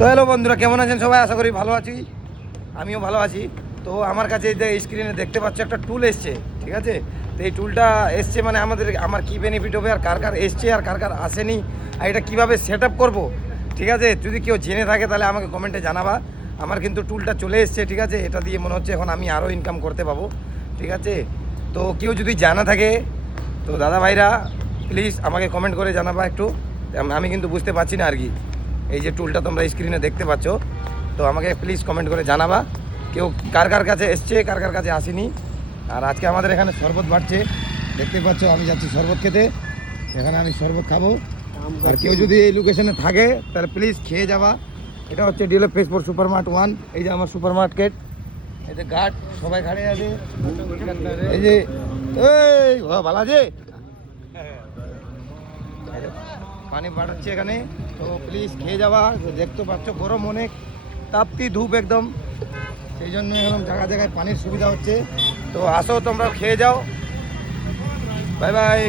তো হ্যালো বন্ধুরা, কেমন আছেন সবাই? আশা করি ভালো আছি, আমিও ভালো আছি। তো আমার কাছে এই যে স্ক্রিনে দেখতে পাচ্ছ একটা টুল এসছে, ঠিক আছে? তো এই টুলটা এসছে মানে আমার কি বেনিফিট হবে, আর কার কার এসছে আর কার কার আসেনি, আর এটা কীভাবে সেট আপ করবো, ঠিক আছে? যদি কেউ জেনে থাকে তাহলে আমাকে কমেন্টে জানাবা। আমার কিন্তু টুলটা চলে এসছে, ঠিক আছে? এটা দিয়ে মনে হচ্ছে এখন আমি আরও ইনকাম করতে পাবো, ঠিক আছে? তো কেউ যদি জানা থাকে তো দাদা ভাইরা প্লিজ আমাকে কমেন্ট করে জানাবা একটু। আমি কিন্তু বুঝতে পারছি না আর কি। এই যে টুলটা তোমরা স্ক্রিনে দেখতে পাচ্ছ, তো আমাকে প্লিজ কমেন্ট করে জানাবা কেউ কার কার কাছে এসছে, কার কার কাছে আসেনি। আর আজকে আমাদের এখানে শরবত বাড়ছে, দেখতে পাচ্ছ। আমি যাচ্ছি শরবত খেতে, এখানে আমি শরবত খাবো। আর কেউ যদি এই লোকেশনে থাকে তাহলে প্লিজ খেয়ে যাবা। এটা হচ্ছে ডিএল ফেসপুর সুপার মার্ট 1। এই যে আমার সুপার মার্কেট, এই যে গার্ড সবাই খাড়ে আছে, এই যে এই ভালো আছে, পানি পাঠাচ্ছে এখানে। তো প্লিজ খেয়ে যাওয়া। দেখতে পাচ্ছ গরম অনেক, তাপ্তি ধূপ একদম, সেই জন্য এখন জায়গায় জায়গায় পানির সুবিধা হচ্ছে। তো আসো তোমরা খেয়ে যাও। Bye bye.